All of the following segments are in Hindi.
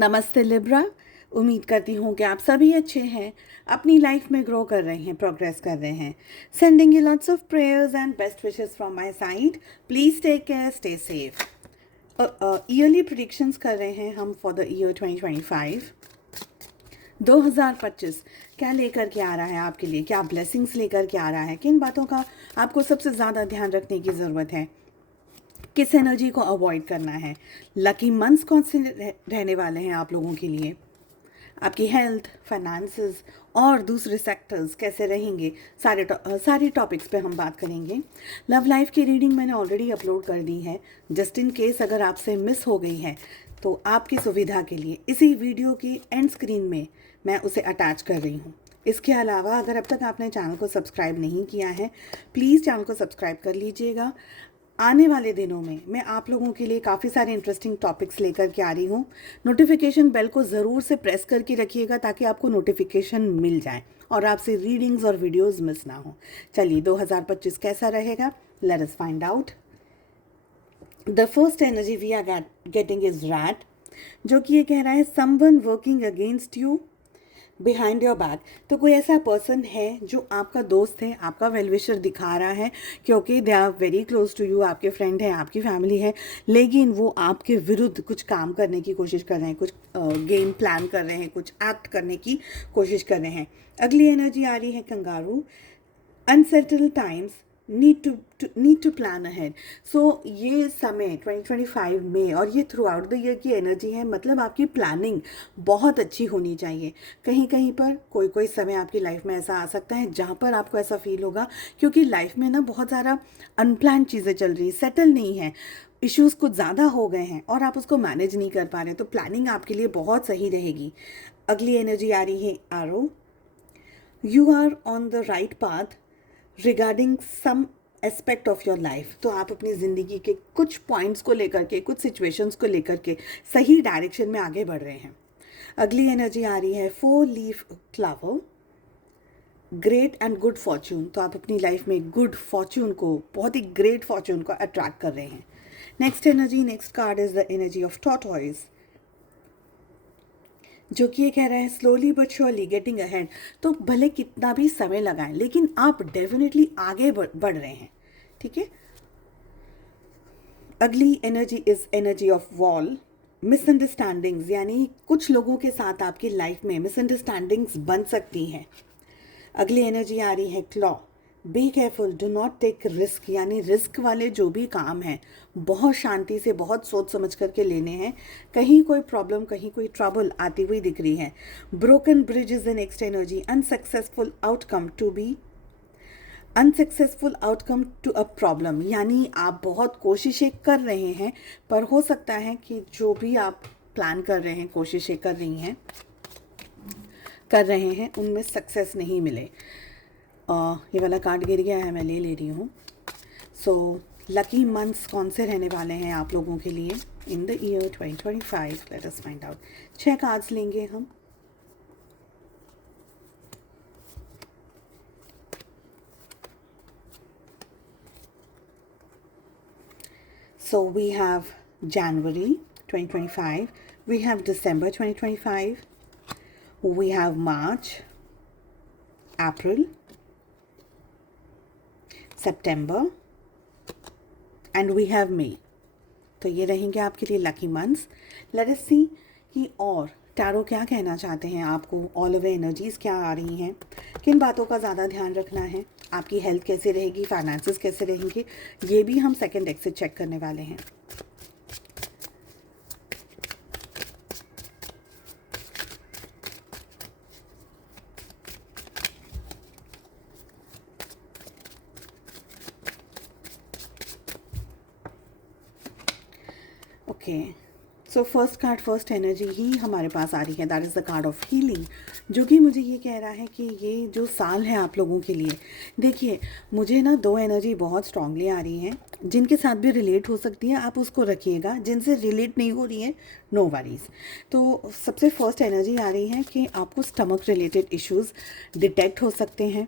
नमस्ते लिब्रा। उम्मीद करती हूँ कि आप सभी अच्छे हैं, अपनी लाइफ में ग्रो कर रहे हैं, प्रोग्रेस कर रहे हैं। Sending you lots of prayers and best wishes from my side. Please take care, stay safe. Early predictions कर रहे हैं हम फॉर द ईयर 2025। 2025 क्या लेकर के आ रहा है आपके लिए, क्या ब्लेसिंग्स लेकर के आ रहा है, किन बातों का आपको सबसे ज़्यादा ध्यान रखने की ज़रूरत है, किस एनर्जी को अवॉइड करना है, लकी मंथ्स कौन से रहने वाले हैं आप लोगों के लिए, आपकी हेल्थ, फाइनेंसेस और दूसरे सेक्टर्स कैसे रहेंगे, सारे टॉपिक्स पे हम बात करेंगे। लव लाइफ की रीडिंग मैंने ऑलरेडी अपलोड कर दी है। जस्ट इन केस अगर आपसे मिस हो गई है तो आपकी सुविधा के लिए इसी वीडियो की एंड स्क्रीन में मैं उसे अटैच कर रही हूँ। इसके अलावा अगर अब तक आपने चैनल को सब्सक्राइब नहीं किया है, प्लीज़ चैनल को सब्सक्राइब कर लीजिएगा। आने वाले दिनों में मैं आप लोगों के लिए काफ़ी सारे इंटरेस्टिंग टॉपिक्स लेकर के आ रही हूँ। नोटिफिकेशन बेल को ज़रूर से प्रेस करके रखिएगा ताकि आपको नोटिफिकेशन मिल जाए और आपसे रीडिंग्स और वीडियोस मिस ना हो। चलिए 2025 कैसा रहेगा, let us find out. The first energy we are getting is rat, जो कि ये कह रहा है someone working against you behind your back. तो कोई ऐसा पर्सन है जो आपका दोस्त है, आपका वेलविशर दिखा रहा है क्योंकि they are very close to you, आपके फ्रेंड हैं, आपकी फैमिली है, लेकिन वो आपके विरुद्ध कुछ काम करने की कोशिश कर रहे हैं, कुछ गेम प्लान कर रहे हैं, कुछ एक्ट करने की कोशिश कर रहे हैं। अगली एनर्जी आ रही है kangaroo. Unsettle times need to plan ahead. So ये समय 2025 में और ये थ्रू आउट द ईयर की एनर्जी है, मतलब आपकी प्लानिंग बहुत अच्छी होनी चाहिए। कहीं कहीं पर कोई समय आपकी लाइफ में ऐसा आ सकता है जहाँ पर आपको ऐसा फील होगा क्योंकि लाइफ में ना बहुत ज़्यादा अनप्लान चीज़ें चल रही, सेटल नहीं है, इश्यूज़ कुछ ज़्यादा हो गए हैं और आप उसको मैनेज नहीं कर पा रहे, तो प्लानिंग आपके लिए बहुत सही रहेगी। अगली एनर्जी आ रही है arrow. You are on the right path regarding some aspect of your life. तो आप अपनी ज़िंदगी के कुछ पॉइंट्स को लेकर के, कुछ सिचुएशंस को लेकर के सही डायरेक्शन में आगे बढ़ रहे हैं। अगली एनर्जी आ रही है 4 leaf clover, great and good fortune. तो आप अपनी लाइफ में गुड फॉर्च्यून को, बहुत ही ग्रेट फॉर्च्यून को अट्रैक्ट कर रहे हैं। Next energy, next card is the energy of tortoise, जो कि ये कह रहा है slowly but surely getting ahead. तो भले कितना भी समय लगाएं लेकिन आप डेफिनेटली आगे बढ़ रहे हैं, ठीक है। अगली energy is energy of wall, misunderstandings, यानी कुछ लोगों के साथ आपकी लाइफ में मिसअंडरस्टैंडिंग्स बन सकती हैं। अगली एनर्जी आ रही है claw. Be careful, do not take risk, यानी रिस्क वाले जो भी काम हैं बहुत शांति से, बहुत सोच समझ करके लेने हैं। कहीं कोई प्रॉब्लम, कहीं कोई ट्रबल आती हुई दिख रही है। Broken bridge is the next energy. Unsuccessful outcome to a problem, यानी आप बहुत कोशिशें कर रहे हैं पर हो सकता है कि जो भी आप प्लान कर रहे हैं, कोशिशें कर रहे हैं उनमें सक्सेस नहीं मिले। ये वाला कार्ड गिर गया है, मैं ले रही हूँ। सो लकी मंथ्स कौन से रहने वाले हैं आप लोगों के लिए in the year 2025, late us find out. 6 cards लेंगे हम। So we have January 2025, we have December 2025, we have March, April, September and we have May. तो ये रहेंगे आपके लिए लकी मंथ्स। लेट अस सी कि और टैरो क्या कहना चाहते हैं आपको, ऑल ओवर एनर्जीज क्या आ रही हैं, किन बातों का ज़्यादा ध्यान रखना है, आपकी हेल्थ कैसे रहेगी, फाइनेंसेस कैसे रहेंगे, ये भी हम सेकंड डेक से चेक करने वाले हैं। Okay, so first card, first energy ही हमारे पास आ रही है, that is the card of healing, जो कि मुझे ये कह रहा है कि ये जो साल है आप लोगों के लिए, देखिए मुझे ना 2 एनर्जी बहुत स्ट्रांगली आ रही हैं, जिनके साथ भी रिलेट हो सकती है आप उसको रखिएगा, जिनसे रिलेट नहीं हो रही है नो वरीज। तो सबसे फर्स्ट एनर्जी आ रही है कि आपको स्टमक रिलेटेड इश्यूज़ डिटेक्ट हो सकते हैं,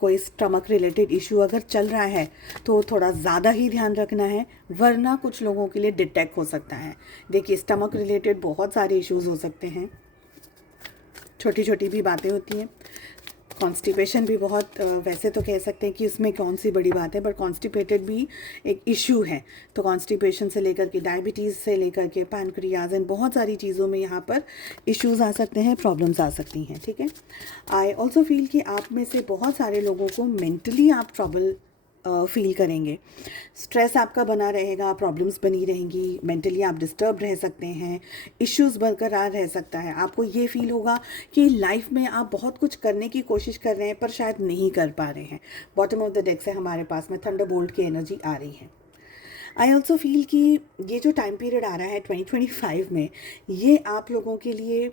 कोई स्टमक रिलेटेड इशू अगर चल रहा है तो थोड़ा ज़्यादा ही ध्यान रखना है, वरना कुछ लोगों के लिए डिटेक्ट हो सकता है। देखिए, स्टमक रिलेटेड बहुत सारे इश्यूज हो सकते हैं, छोटी छोटी भी बातें होती हैं। कॉन्स्टिपेशन भी बहुत वैसे तो कह सकते हैं कि इसमें कौन सी बड़ी बात है, बट कॉन्स्टिपेटेड भी एक इशू है। तो कॉन्स्टिपेशन से लेकर के डायबिटीज़ से लेकर के पैनक्रियाज एंड बहुत सारी चीज़ों में यहाँ पर इश्यूज आ सकते हैं, प्रॉब्लम्स आ सकती हैं, ठीक है। आई ऑल्सो फील कि आप में से बहुत सारे लोगों को मेंटली आप ट्रबल फील करेंगे, स्ट्रेस आपका बना रहेगा, प्रॉब्लम्स बनी रहेंगी, मेंटली आप डिस्टर्ब रह सकते हैं, इश्यूज बरकरार रह सकता है। आपको ये फील होगा कि लाइफ में आप बहुत कुछ करने की कोशिश कर रहे हैं पर शायद नहीं कर पा रहे हैं। बॉटम ऑफ द डेक से हमारे पास में थंडरबोल्ट की एनर्जी आ रही है। आई ऑल्सो फील कि ये जो टाइम पीरियड आ रहा है 2025 में, ये आप लोगों के लिए,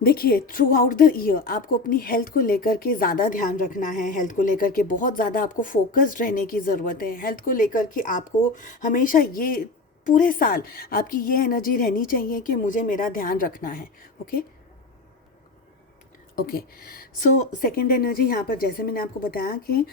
देखिए, थ्रू आउट द ईयर आपको अपनी हेल्थ को लेकर के ज़्यादा ध्यान रखना है, हेल्थ को लेकर के बहुत ज़्यादा आपको फोकस्ड रहने की ज़रूरत है। हेल्थ को लेकर के आपको हमेशा ये पूरे साल आपकी ये एनर्जी रहनी चाहिए कि मुझे मेरा ध्यान रखना है। Okay okay so second energy यहाँ पर, जैसे मैंने आपको बताया कि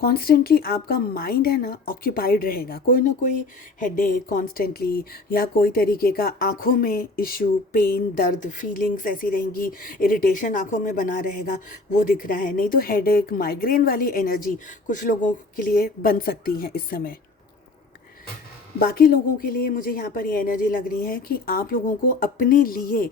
कॉन्स्टेंटली आपका माइंड है ना ऑक्यूपाइड रहेगा, कोई ना कोई हेडेक कॉन्स्टेंटली, या कोई तरीके का आँखों में इशू, पेन, दर्द, फीलिंग्स ऐसी रहेंगी, इरिटेशन आँखों में बना रहेगा, वो दिख रहा है। नहीं तो हेडेक, माइग्रेन वाली एनर्जी कुछ लोगों के लिए बन सकती है इस समय। बाकी लोगों के लिए मुझे यहाँ पर ये एनर्जी लग रही है कि आप लोगों को अपने लिए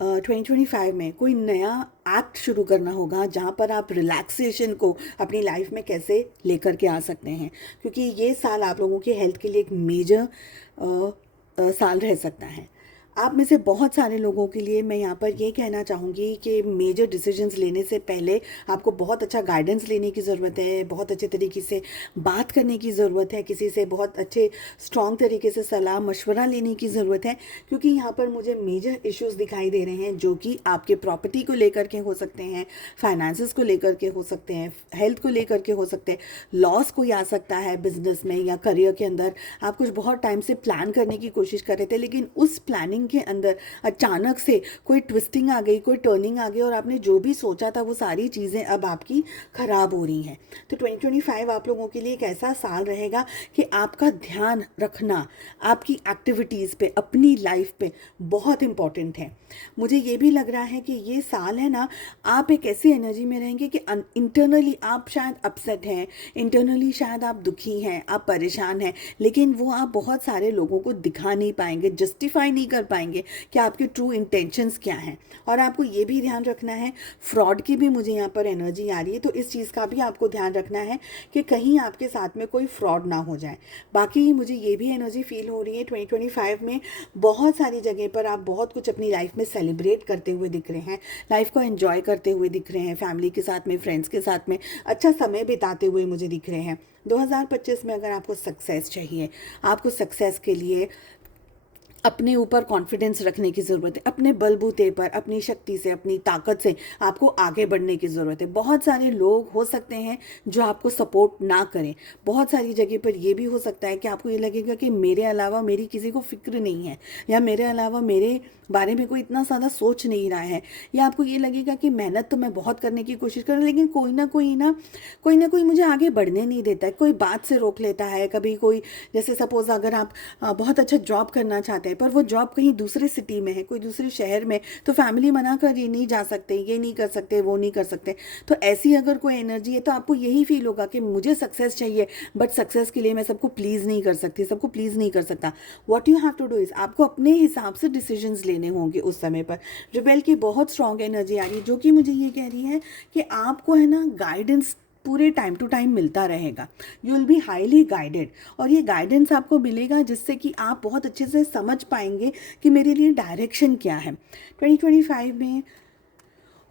2025 में कोई नया एक्ट शुरू करना होगा, जहाँ पर आप रिलैक्सेशन को अपनी लाइफ में कैसे लेकर के आ सकते हैं, क्योंकि ये साल आप लोगों की हेल्थ के लिए एक मेजर साल रह सकता है। आप में से बहुत सारे लोगों के लिए मैं यहाँ पर ये कहना चाहूँगी कि मेजर डिसीजंस लेने से पहले आपको बहुत अच्छा गाइडेंस लेने की ज़रूरत है, बहुत अच्छे तरीके से बात करने की ज़रूरत है, किसी से बहुत अच्छे स्ट्रॉन्ग तरीके से सलाह मशवरा लेने की ज़रूरत है, क्योंकि यहाँ पर मुझे मेजर इश्यूज दिखाई दे रहे हैं जो कि आपके प्रॉपर्टी को लेकर के हो सकते हैं, फाइनेंसेस को लेकर के हो सकते हैं, हेल्थ को लेकर के हो सकते हैं, लॉस कोई आ सकता है बिजनेस में या करियर के अंदर। आप कुछ बहुत टाइम से प्लान करने की कोशिश कर रहे थे, लेकिन उस प्लानिंग के अंदर अचानक से कोई ट्विस्टिंग आ गई, कोई टर्निंग आ गई, और आपने जो भी सोचा था वो सारी चीज़ें अब आपकी खराब हो रही हैं। तो 2025 आप लोगों के लिए एक ऐसा साल रहेगा कि आपका ध्यान रखना आपकी एक्टिविटीज़ पे, अपनी लाइफ पे बहुत इंपॉर्टेंट है। मुझे ये भी लग रहा है कि ये साल है ना, आप एक ऐसी एनर्जी में रहेंगे कि इंटरनली आप शायद अपसेट हैं, इंटरनली शायद आप दुखी हैं, आप परेशान हैं, लेकिन वो आप बहुत सारे लोगों को दिखा नहीं पाएंगे, जस्टिफाई नहीं कर पाएंगे कि आपके ट्रू इंटेंशंस क्या हैं। और आपको ये भी ध्यान रखना है, फ्रॉड की भी मुझे यहाँ पर एनर्जी आ रही है, तो इस चीज़ का भी आपको ध्यान रखना है कि कहीं आपके साथ में कोई फ्रॉड ना हो जाए। बाकी मुझे ये भी एनर्जी फील हो रही है 2025 में बहुत सारी जगह पर आप बहुत कुछ अपनी लाइफ में सेलिब्रेट करते हुए दिख रहे हैं, लाइफ को एंजॉय करते हुए दिख रहे हैं, फैमिली के साथ में, फ्रेंड्स के साथ में अच्छा समय बिताते हुए मुझे दिख रहे हैं। 2025 में अगर आपको सक्सेस चाहिए, आपको सक्सेस के लिए अपने ऊपर कॉन्फिडेंस रखने की ज़रूरत है, अपने बलबूते पर, अपनी शक्ति से, अपनी ताकत से आपको आगे बढ़ने की ज़रूरत है। बहुत सारे लोग हो सकते हैं जो आपको सपोर्ट ना करें, बहुत सारी जगह पर ये भी हो सकता है कि आपको ये लगेगा कि मेरे अलावा मेरी किसी को फिक्र नहीं है, या मेरे अलावा मेरे बारे में कोई इतना ज़्यादा सोच नहीं रहा है, या आपको ये लगेगा कि मेहनत तो मैं बहुत करने की कोशिश कर रहा हूँ, लेकिन कोई ना कोई मुझे आगे बढ़ने नहीं देता है, कोई बात से रोक लेता है। कभी कोई, जैसे सपोज अगर आप बहुत अच्छा जॉब करना चाहते हैं पर वो जॉब कहीं दूसरे सिटी में है, कोई दूसरे शहर में, तो फैमिली मना कर ये नहीं जा सकते, ये नहीं कर सकते, वो नहीं कर सकते। तो ऐसी अगर कोई एनर्जी है तो आपको यही फील होगा कि मुझे सक्सेस चाहिए, बट सक्सेस के लिए मैं सबको प्लीज़ नहीं कर सकती, सबको प्लीज़ नहीं कर सकता। What you have to do is, आपको अपने हिसाब से डिसीजंस लेने होंगे उस समय पर। रिबेल की बहुत स्ट्रॉन्ग एनर्जी आ रही है जो कि मुझे ये कह रही है कि आपको है ना गाइडेंस पूरे टाइम टू टाइम मिलता रहेगा, you will be highly guided, और ये गाइडेंस आपको मिलेगा जिससे कि आप बहुत अच्छे से समझ पाएंगे कि मेरे लिए डायरेक्शन क्या है। 2025 में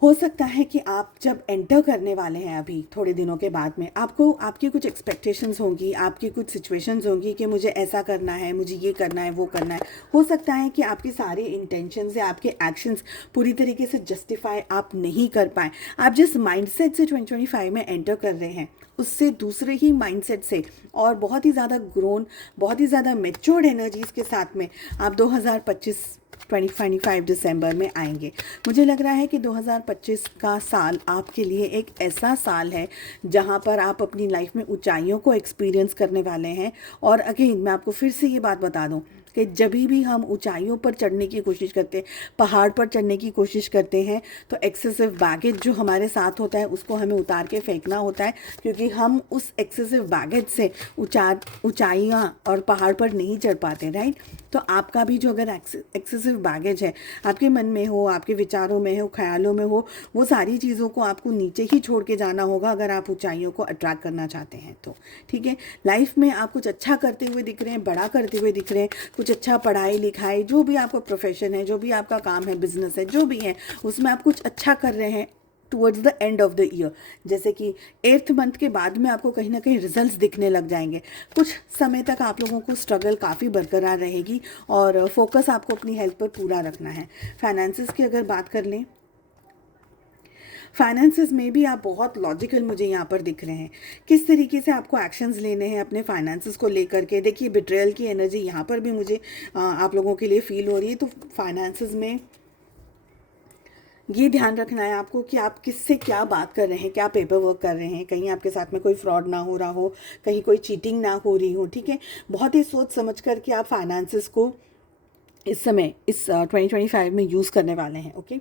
हो सकता है कि आप जब एंटर करने वाले हैं अभी थोड़े दिनों के बाद में, आपको आपकी कुछ एक्सपेक्टेशंस होंगी, आपकी कुछ सिचुएशंस होंगी कि मुझे ऐसा करना है, मुझे ये करना है, वो करना है। हो सकता है कि आपके सारे इंटेंशंस या आपके एक्शंस पूरी तरीके से जस्टिफाई आप नहीं कर पाएँ। आप जिस माइंडसेट से 2025 में एंटर कर रहे हैं उससे दूसरे ही माइंडसेट से और बहुत ही ज़्यादा ग्रोन, बहुत ही ज़्यादा मैच्योर्ड एनर्जीज़ के साथ में आप 2025 2025 दिसंबर में आएंगे। मुझे लग रहा है कि 2025 का साल आपके लिए एक ऐसा साल है जहां पर आप अपनी लाइफ में ऊंचाइयों को एक्सपीरियंस करने वाले हैं। और अगेन मैं आपको फिर से ये बात बता दूं कि जब भी हम ऊंचाइयों पर चढ़ने की कोशिश करते हैं, पहाड़ पर चढ़ने की कोशिश करते हैं, तो एक्सेसिव बैगेज जो हमारे साथ होता है उसको हमें उतार के फेंकना होता है, क्योंकि हम उस एक्सेसिव बैगेज से ऊंचाइयाँ और पहाड़ पर नहीं चढ़ पाते, राइट। तो आपका भी जो अगर एक्सेसिव बैगेज है आपके मन में हो, आपके विचारों में हो, ख्यालों में हो, वो सारी चीज़ों को आपको नीचे ही छोड़ के जाना होगा अगर आप ऊंचाइयों को अट्रैक्ट करना चाहते हैं तो। ठीक है, लाइफ में आप कुछ अच्छा करते हुए दिख रहे हैं, बड़ा करते हुए दिख रहे हैं, कुछ अच्छा पढ़ाई लिखाई, जो भी आपका प्रोफेशन है, जो भी आपका काम है, बिजनेस है, जो भी है, उसमें आप कुछ अच्छा कर रहे हैं towards the end of the year. जैसे कि 8th मंथ के बाद में आपको कहीं ना कहीं रिजल्ट्स दिखने लग जाएंगे। कुछ समय तक आप लोगों को स्ट्रगल काफ़ी बरकरार रहेगी और फोकस आपको अपनी हेल्थ पर पूरा रखना है। फाइनेंसिस की अगर बात कर लें, फाइनेंसेस में भी आप बहुत लॉजिकल मुझे यहाँ पर दिख रहे हैं। किस तरीके से आपको एक्शंस लेने हैं अपने फाइनेंसेस को लेकर के। देखिए बिट्रेयल की एनर्जी यहाँ पर भी मुझे आप लोगों के लिए फील हो रही है। तो फाइनेंसेस में ये ध्यान रखना है आपको कि आप किससे क्या बात कर रहे हैं, क्या पेपर वर्क कर रहे हैं, कहीं आपके साथ में कोई फ्रॉड ना हो रहा हो, कहीं कोई चीटिंग ना हो रही हो। ठीक है, बहुत ही सोच समझ कर के आप फाइनेंसेस को इस समय इस 2025 में यूज़ करने वाले हैं। ओके,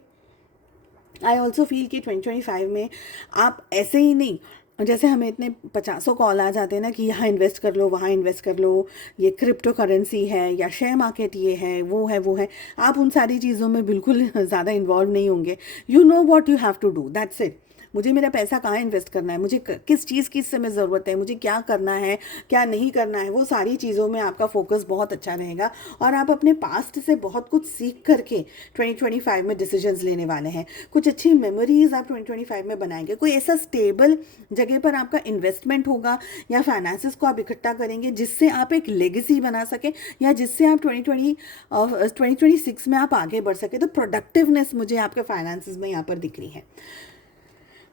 आई ऑल्सो फील कि 2025 में आप ऐसे ही नहीं, जैसे हमें इतने 50 कॉल आ जाते हैं ना कि यहाँ इन्वेस्ट कर लो, वहाँ इन्वेस्ट कर लो, ये क्रिप्टो करेंसी है या शेयर मार्केट, ये है वो है वो है, आप उन सारी चीज़ों में बिल्कुल ज़्यादा इन्वॉल्व नहीं होंगे। You know what you have to do, that's it. मुझे मेरा पैसा कहाँ इन्वेस्ट करना है, मुझे किस चीज़ की इस समय ज़रूरत है, मुझे क्या करना है, क्या नहीं करना है, वो सारी चीज़ों में आपका फोकस बहुत अच्छा रहेगा। और आप अपने पास्ट से बहुत कुछ सीख करके 2025 में डिसीजंस लेने वाले हैं। कुछ अच्छी मेमोरीज आप 2025 में बनाएंगे। कोई ऐसा स्टेबल जगह पर आपका इन्वेस्टमेंट होगा या फाइनेंसेस को आप इकट्ठा करेंगे जिससे आप एक लेगेसी बना सकें या जिससे आप 2026 में आप आगे बढ़ सके। तो प्रोडक्टिवनेस मुझे आपके फाइनेंसेस में यहाँ पर दिख रही है।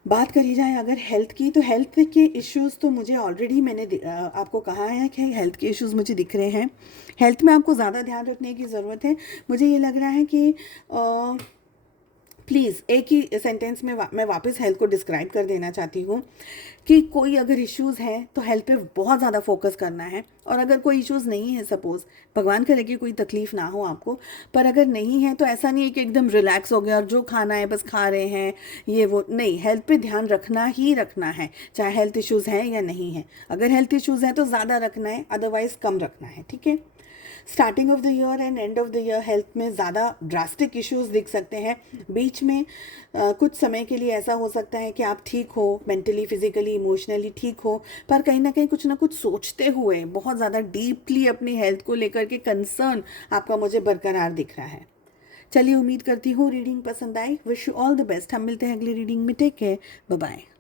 बात करी जाए अगर हेल्थ की, तो हेल्थ के इश्यूज़ तो मुझे ऑलरेडी मैंने आपको कहा है कि हेल्थ के इश्यूज़ मुझे दिख रहे हैं। हेल्थ में आपको ज़्यादा ध्यान रखने की ज़रूरत है। मुझे ये लग रहा है कि प्लीज़ एक ही सेंटेंस में मैं वापस हेल्थ को डिस्क्राइब कर देना चाहती हूँ कि कोई अगर इश्यूज़ हैं तो हेल्थ पे बहुत ज़्यादा फोकस करना है। और अगर कोई इश्यूज़ नहीं है, सपोज़ भगवान करे कि कोई तकलीफ़ ना हो आपको, पर अगर नहीं है तो ऐसा नहीं है कि एकदम रिलैक्स हो गया और जो खाना है बस खा रहे हैं, ये वो नहीं। हेल्थ पे ध्यान रखना ही रखना है, चाहे हेल्थ इश्यूज़ हैं या नहीं है। अगर हेल्थ इश्यूज़ हैं तो ज़्यादा रखना है, अदरवाइज़ कम रखना है। ठीक है, starting of the year and end of the year health में ज़्यादा ड्रास्टिक इश्यूज दिख सकते हैं। बीच में कुछ समय के लिए ऐसा हो सकता है कि आप ठीक हो, मेंटली, फिजिकली, इमोशनली ठीक हो, पर कहीं ना कुछ सोचते हुए बहुत ज़्यादा डीपली अपनी हेल्थ को लेकर के कंसर्न आपका मुझे बरकरार दिख रहा है। चलिए, उम्मीद करती हूँ रीडिंग पसंद आई। Wish you all the best. हम मिलते हैं अगली रीडिंग में। Take care, bye bye.